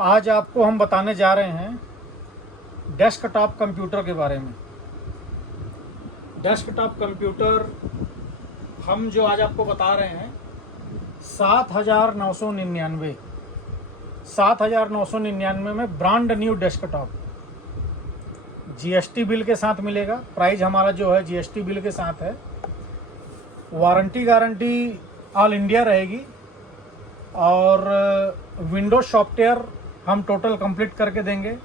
आज आपको हम बताने जा रहे हैं डेस्कटॉप कंप्यूटर के बारे में। डेस्कटॉप कंप्यूटर हम जो आज आपको बता रहे हैं 7,999 में brand new desktop GST bill के साथ मिलेगा। प्राइस हमारा जो है जीएसटी बिल के साथ है। वारंटी गारंटी ऑल इंडिया रहेगी और विंडोज सॉफ्टवेयर हम टोटल कंप्लीट करके देंगे।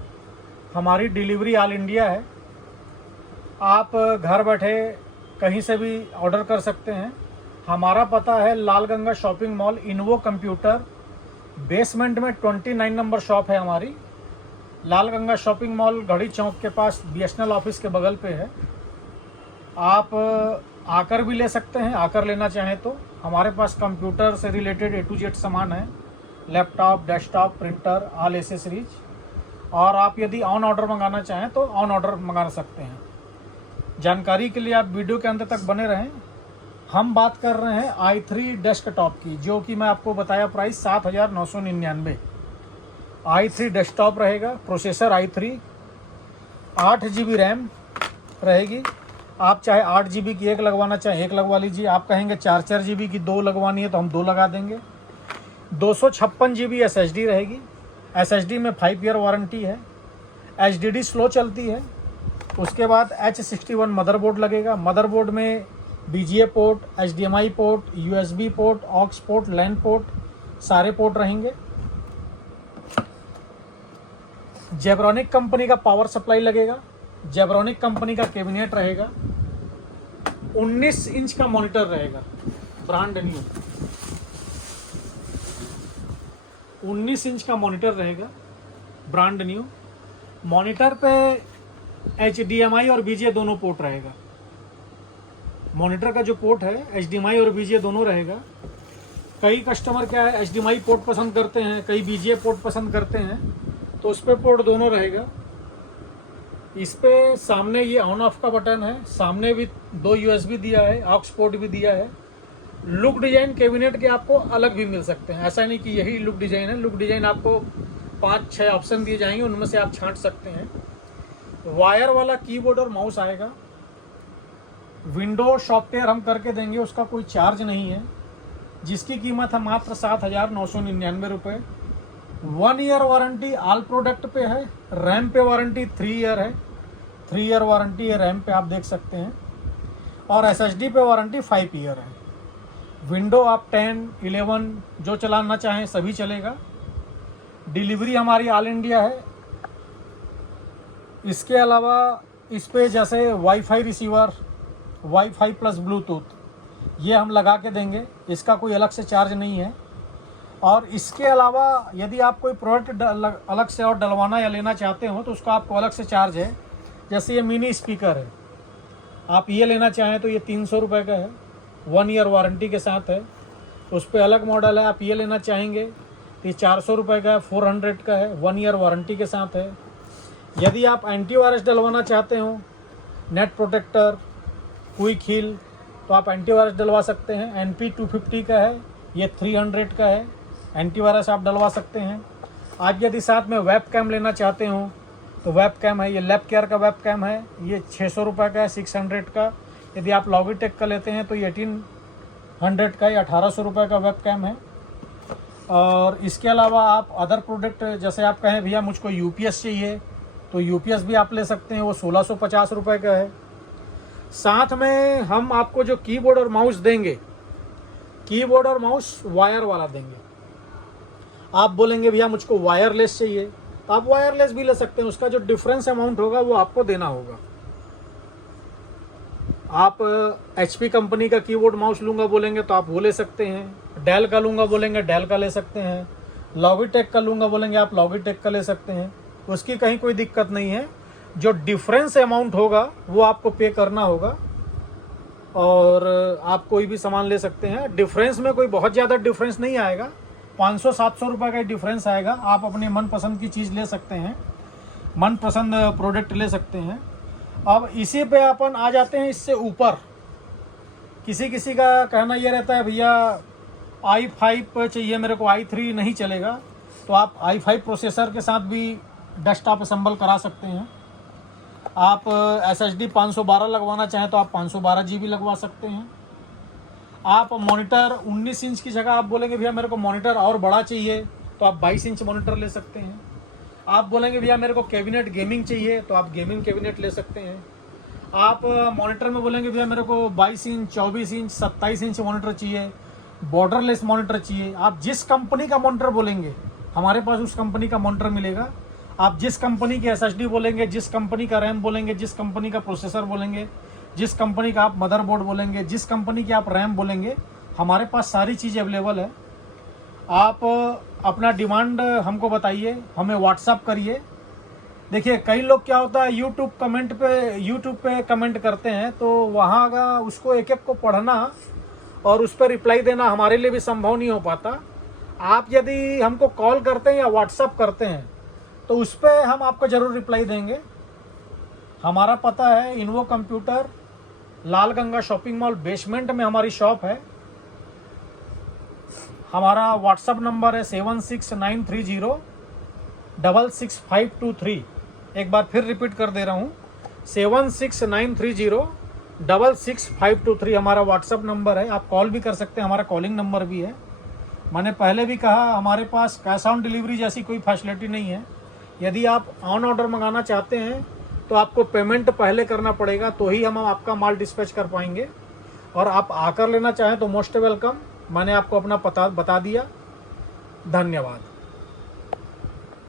हमारी डिलीवरी ऑल इंडिया है। आप घर बैठे कहीं से भी ऑर्डर कर सकते हैं। हमारा पता है लाल गंगा शॉपिंग मॉल, इन्वो कंप्यूटर, बेसमेंट में 29 नंबर शॉप है हमारी। लाल गंगा शॉपिंग मॉल घड़ी चौक के पास बीएसएनएल ऑफिस के बगल पे है। आप आकर भी ले सकते हैं, आकर लेना चाहें तो। हमारे पास कंप्यूटर से रिलेटेड A to Z सामान है, laptop, desktop, printer, all accessories. और आप यदि ऑन ऑर्डर मंगाना चाहें तो ऑन ऑर्डर मंगा सकते हैं। जानकारी के लिए आप वीडियो के अंत तक बने रहें। हम बात कर रहे हैं i3 डेस्कटॉप की, जो कि मैं आपको बताया प्राइस 7,999। i3 डेस्कटॉप रहेगा, प्रोसेसर i3, 8 GB रैम रहेगी। आप चाहे 8 GB की एक लगवाना चाहे एक लगवा लीजिए। आप कहेंगे 4 GB की दो लगवानी है तो हम दो लगा देंगे। 256 GB SSD रहेगी। SSD में 5 ईयर वारंटी है। HDD स्लो चलती है। उसके बाद H61 मदरबोर्ड लगेगा। मदरबोर्ड में BGA port, HDMI port, USB port, aux port, LAN port, सारे पोर्ट रहेंगे। जेब्रॉनिक कंपनी का पावर सप्लाई लगेगा। जेब्रॉनिक कंपनी का कैबिनेट रहेगा। 19 इंच का मॉनिटर रहेगा, ब्रांड न्यू 19 इंच का मॉनिटर रहेगा, ब्रांड न्यू। मॉनिटर पे HDMI और BGA दोनों पोर्ट रहेगा। मॉनिटर का जो पोर्ट है HDMI और BGA दोनों रहेगा। कई कस्टमर क्या है HDMI पोर्ट पसंद करते हैं, कई BGA पोर्ट पसंद करते हैं, तो उस पर पोर्ट दोनों रहेगा। इस पे सामने ये ऑन ऑफ का बटन है। सामने भी 2 USB दिया है, ऑक्स पोर्ट भी दिया है। लुक डिजाइन कैबिनेट के आपको अलग भी मिल सकते हैं। ऐसा नहीं कि यही लुक डिजाइन है। लुक डिजाइन आपको 5-6 ऑप्शन दिए जाएंगे, उनमें से आप छांट सकते हैं। वायर वाला कीबोर्ड और माउस आएगा। विंडो सॉफ्टवेयर हम करके देंगे, उसका कोई चार्ज नहीं है, जिसकी कीमत है मात्र 7,999 रुपये। 1 ईयर वारंटी ऑल प्रोडक्ट पे है। रैम पे वारंटी 3 ईयर है। 3 ईयर वारंटी है रैम पे, आप देख सकते हैं। और SSD पे वारंटी 5 ईयर है। विंडो आप 10, 11 जो चलाना चाहें सभी चलेगा। डिलीवरी हमारी ऑल इंडिया है। इसके अलावा इस पे जैसे wifi receiver, wifi plus Bluetooth, ये हम लगा के देंगे। इसका कोई अलग से चार्ज नहीं है। और इसके अलावा यदि आप कोई प्रोडक्ट अलग से और डलवाना या लेना चाहते हो तो उसका आपको अलग से चार्ज है। जैसे ये मिनी स्पीकर है, आप ये लेना चाहें तो ये 300 रुपये का है, 1 ईयर वारंटी के साथ है। उस पर अलग मॉडल है। आप ये लेना चाहेंगे तो ये 400 रुपये का है, 400 का है, 1 ईयर वारंटी के साथ है। यदि आप एंटीवायरस डलवाना चाहते हो, नेट प्रोटेक्टर, क्विक हील, तो आप एंटीवायरस डलवा सकते हैं। NP 250 का है, ये 300 का है। एंटीवायरस आप डलवा सकते हैं। आज यदि साथ में वेब कैम लेना चाहते हो तो वेब कैम है, ये लैब केयर का वेब कैम है, ये 600 रुपये का है, 600 का। यदि आप लॉगिटेक का लेते हैं तो ये 1800 का या 1800 रुपये का वेब कैम है। और इसके अलावा आप अदर प्रोडक्ट, जैसे आप कहें भैया मुझको UPS चाहिए तो UPS भी आप ले सकते हैं, वो 1650 रुपये का है। साथ में हम आपको जो कीबोर्ड और माउस देंगे, कीबोर्ड और माउस वायर वाला देंगे। आप बोलेंगे भैया मुझको वायरलेस चाहिए तो आप वायरलेस भी ले सकते हैं। उसका जो डिफरेंस अमाउंट होगा वो आपको देना होगा। आप HP कंपनी का कीबोर्ड माउस लूँगा बोलेंगे तो आप वो ले सकते हैं। डेल का लूँगा बोलेंगे डेल का ले सकते हैं। लॉगिटेक का लूँगा बोलेंगे आप लॉगिटेक का ले सकते हैं। उसकी कहीं कोई दिक्कत नहीं है। जो डिफरेंस अमाउंट होगा वो आपको पे करना होगा और आप कोई भी सामान ले सकते हैं। डिफरेंस में कोई बहुत ज़्यादा डिफरेंस नहीं आएगा, 500-700 रुपये का डिफरेंस आएगा। आप अपने मनपसंद की चीज़ ले सकते हैं, मनपसंद प्रोडक्ट ले सकते हैं। अब इसी पे अपन आ जाते हैं इससे ऊपर। किसी किसी का कहना ये रहता है भैया i5 चाहिए मेरे को, i3 नहीं चलेगा। तो आप i5 प्रोसेसर के साथ भी डेस्कटॉप असेंबल करा सकते हैं। आप SSD 512 लगवाना चाहें तो आप 512 GB लगवा सकते हैं। आप मॉनिटर 19 इंच की जगह आप बोलेंगे भैया मेरे को मॉनिटर और बड़ा चाहिए तो आप 22 इंच मॉनिटर ले सकते हैं। आप बोलेंगे भैया मेरे को कैबिनेट गेमिंग चाहिए तो आप गेमिंग कैबिनेट ले सकते हैं। आप मॉनिटर में बोलेंगे भैया मेरे को 22 इंच 24 इंच 27 इंच मॉनिटर चाहिए, बॉर्डरलेस मॉनिटर चाहिए, आप जिस कंपनी का मॉनिटर बोलेंगे हमारे पास उस कंपनी का मॉनिटर मिलेगा। आप जिस कंपनी की SSD बोलेंगे, जिस कंपनी का रैम बोलेंगे, जिस कंपनी का प्रोसेसर बोलेंगे, जिस कंपनी का आप मदरबोर्ड बोलेंगे, जिस कंपनी की आप रैम बोलेंगे, हमारे पास सारी चीज़ अवेलेबल है। आप अपना डिमांड हमको बताइए, हमें व्हाट्सअप करिए। देखिए कई लोग क्या होता है यूट्यूब पे कमेंट करते हैं तो वहाँ का उसको एक एक को पढ़ना और उस पर रिप्लाई देना हमारे लिए भी संभव नहीं हो पाता। आप यदि हमको कॉल करते हैं या व्हाट्सअप करते हैं तो उस पर हम आपको ज़रूर रिप्लाई देंगे। हमारा पता है इन्वो कंप्यूटर, लाल गंगा शॉपिंग मॉल बेसमेंट में हमारी शॉप है। हमारा व्हाट्सअप नंबर है 7693066523। एक बार फिर रिपीट कर दे रहा हूँ, 7693066523 हमारा व्हाट्सअप नंबर है। आप कॉल भी कर सकते हैं, हमारा कॉलिंग नंबर भी है। मैंने पहले भी कहा हमारे पास कैश ऑन डिलीवरी जैसी कोई फैसिलिटी नहीं है। यदि आप ऑन ऑर्डर मंगाना चाहते हैं तो आपको पेमेंट पहले करना पड़ेगा तो ही हम आपका माल डिस्पैच कर पाएंगे। और आप आकर लेना चाहें तो मोस्ट वेलकम। मैंने आपको अपना पता बता दिया। धन्यवाद।